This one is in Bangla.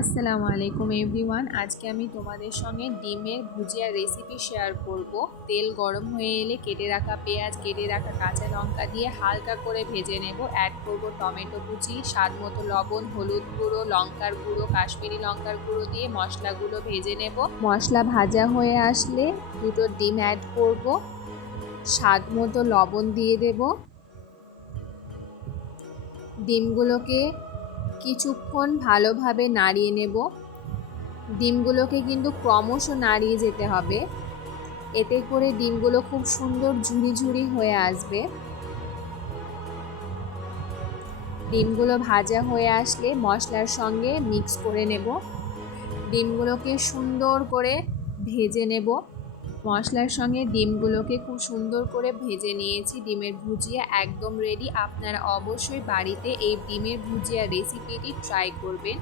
আসসালামু আলাইকুম এভরিওয়ান। আজকে আমি তোমাদের সঙ্গে ডিমের ভুজিয়া রেসিপি শেয়ার করব। তেল গরম হয়ে এলে কেটে রাখা পেঁয়াজ, কেটে রাখা কাঁচা লঙ্কা দিয়ে হালকা করে ভেজে নেব। অ্যাড করব টমেটো কুচি, স্বাদ মতো লবণ, হলুদ গুঁড়ো, লঙ্কার গুঁড়ো, কাশ্মীরি লঙ্কার গুঁড়ো দিয়ে মশলাগুলো ভেজে নেব। মশলা ভাজা হয়ে আসলে দুটো ডিম অ্যাড করব, স্বাদ মতো লবণ দিয়ে দেব। ডিমগুলোকে কিছুক্ষণ ভালোভাবে নাড়িয়ে নেব। ডিমগুলোকে কিন্তু ক্রমশ নাড়িয়ে যেতে হবে, এতে করে ডিমগুলো খুব সুন্দর ঝুরি ঝুরি হয়ে আসবে। ডিমগুলো ভাজা হয়ে আসলে মশলার সঙ্গে মিক্স করে নেব। ডিমগুলোকে সুন্দর করে ভেজে নেব। মশলার সঙ্গে ডিমগুলোকে খুব সুন্দর করে ভেজে নিয়েছি। ডিমের ভুজিয়া একদম রেডি। আপনারা অবশ্যই বাড়িতে এই ডিমের ভুজিয়া রেসিপিটি ট্রাই করবেন।